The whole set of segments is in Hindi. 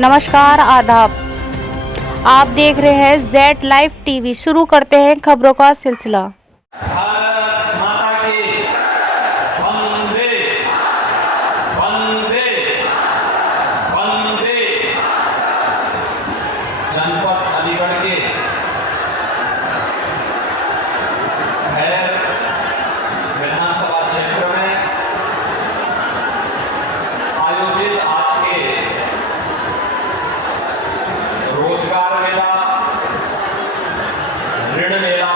नमस्कार, आदाब। आप देख रहे हैं जेड लाइव टीवी। शुरू करते हैं खबरों का सिलसिला। भारत माता की वंदे वंदे वंदे। जनपद अलीगढ़ के खैर विधानसभा क्षेत्र में आयोजित आज के रोजगार मेला, ऋण मेला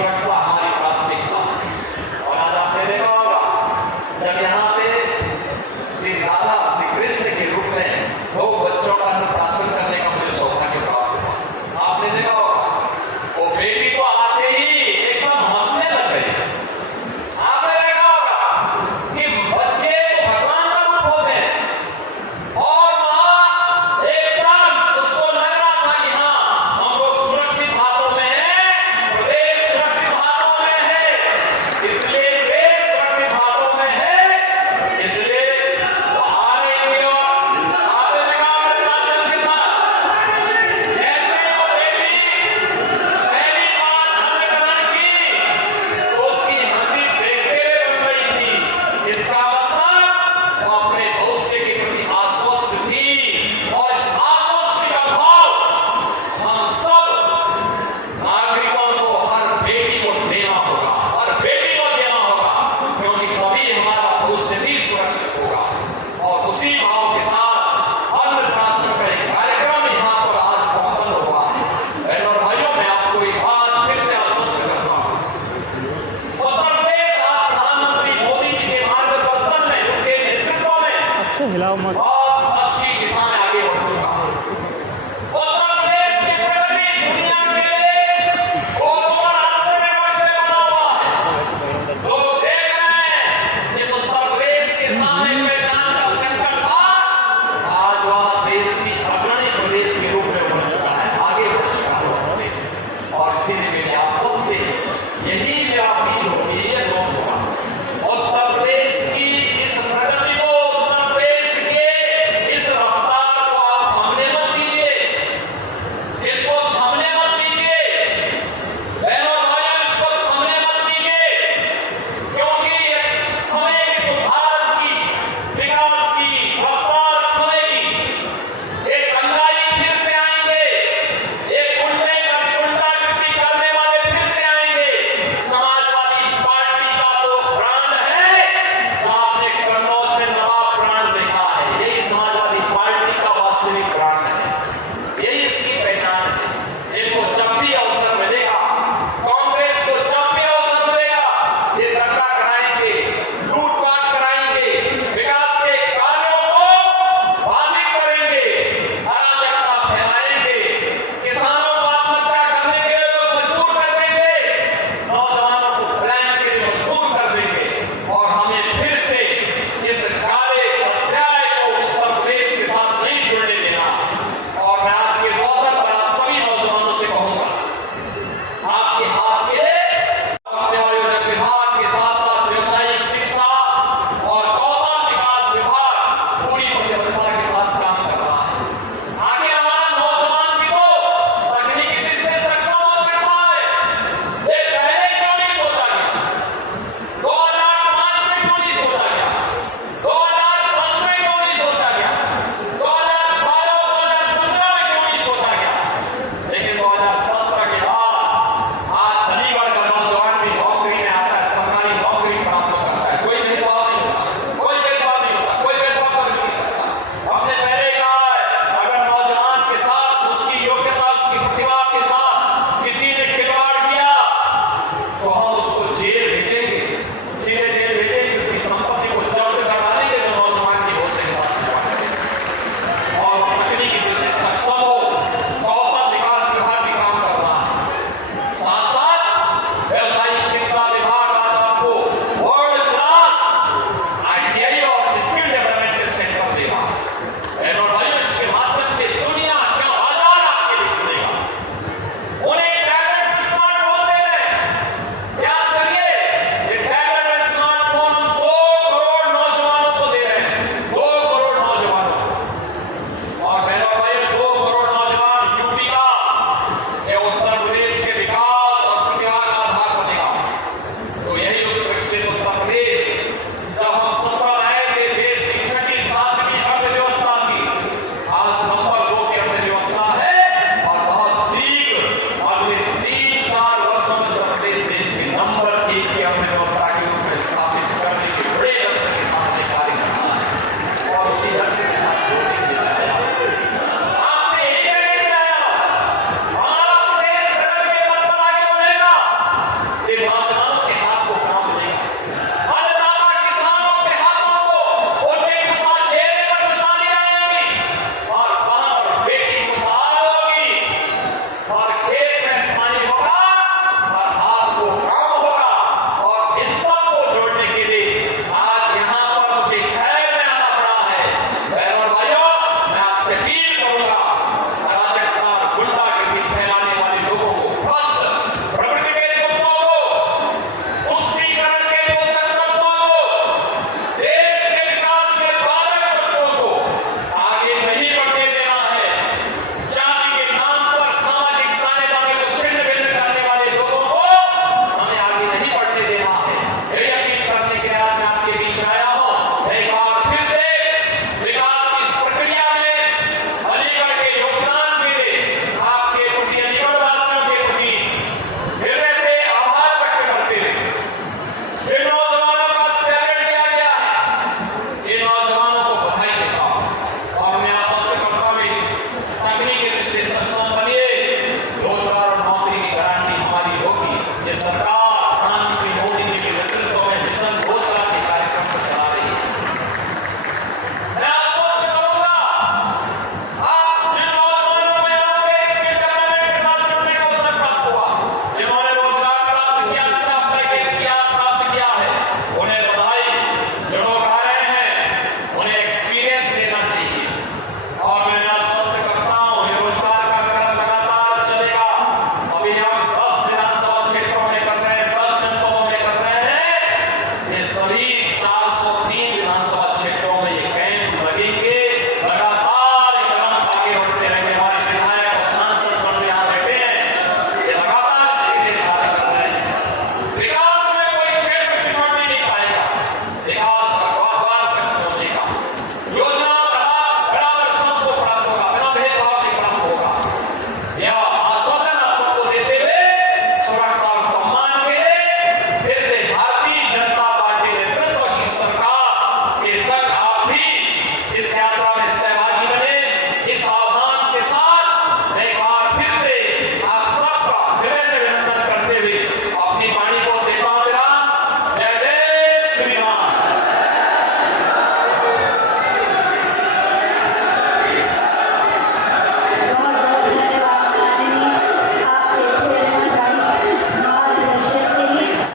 सुरक्षा हमारी प्राथमिकता है। और आज आपने देखा होगा जब यहाँ पे श्री राधा श्री कृष्ण के रूप में वो बच्चों का अन्नप्राशन करने का मुझे सौभाग्य प्राप्त हुआ। आपने देखा होगा वो बेटी तो आते ही एकदम हंसने लग गई। आपने देखा होगा कि बच्चे तो भगवान का रूप होते हैं और वहां एकदम उसको लग रहा था कि हाँ हम लोग सुरक्षित हाथों में हैं, देश सुरक्षित हाथों में है, इसलिए देश सुरक्षित हाथों में है, इसलिए वो आ रही थी। और आपने देखा अन्नप्राशन के साथ जैसे वो बेटी पहली बार अन्नग्रहण की तो उसकी हंसी देखते हुए बन रही थी। इसका मतलब वो अपने भविष्य के प्रति आश्वस्त थी और इस आश्वस्ति का भाव हम सब नागरिकों को हर बेटी को देना होगा, हर बेटी को देना होगा, क्योंकि तभी हमारा भविष्य भी सुरक्षित होगा। और उसी भाव के साथ अन्नप्राशन का एक कार्यक्रम यहाँ पर आज संपन्न हुआ है। बहनों और भाइयों, मैं आपको एक बात फिर से आश्वस्त करता हूँ, उत्तर प्रदेश आज प्रधानमंत्री मोदी जी के मार्गदर्शन में, उनके नेतृत्व में हिलाओ मत। बहुत अच्छी दिशा में आगे बढ़ चुका है। उत्तर प्रदेश की प्रगति दुनिया के लिए बहुत बड़ा आश्चर्य का विषय बना हुआ है। लोग देख रहे हैं जिस उत्तर प्रदेश के सामने पहचान का संकट था, आज वह देश की अग्रणी प्रदेश के रूप में बढ़ चुका है, आगे बढ़ चुका है उत्तर प्रदेश। और इसीलिए मेरी आप सबसे यही मेरा अपील होगी, ये नोट होगा, उत्तर प्रदेश की इस प्रगति को, उत्तर प्रदेश के इस रफ्तार को आप थमने मत दीजिए, इसको थमने मत दीजिए। बहनों भाइयों, इसको थमने मत दीजिए, क्योंकि थमेगी तो भारत की विकास की रफ्तार थमेगी। एक अंगाई फिर से आएंगे, एक उल्टा कृति करने वाले फिर से आएंगे, समाज सरकार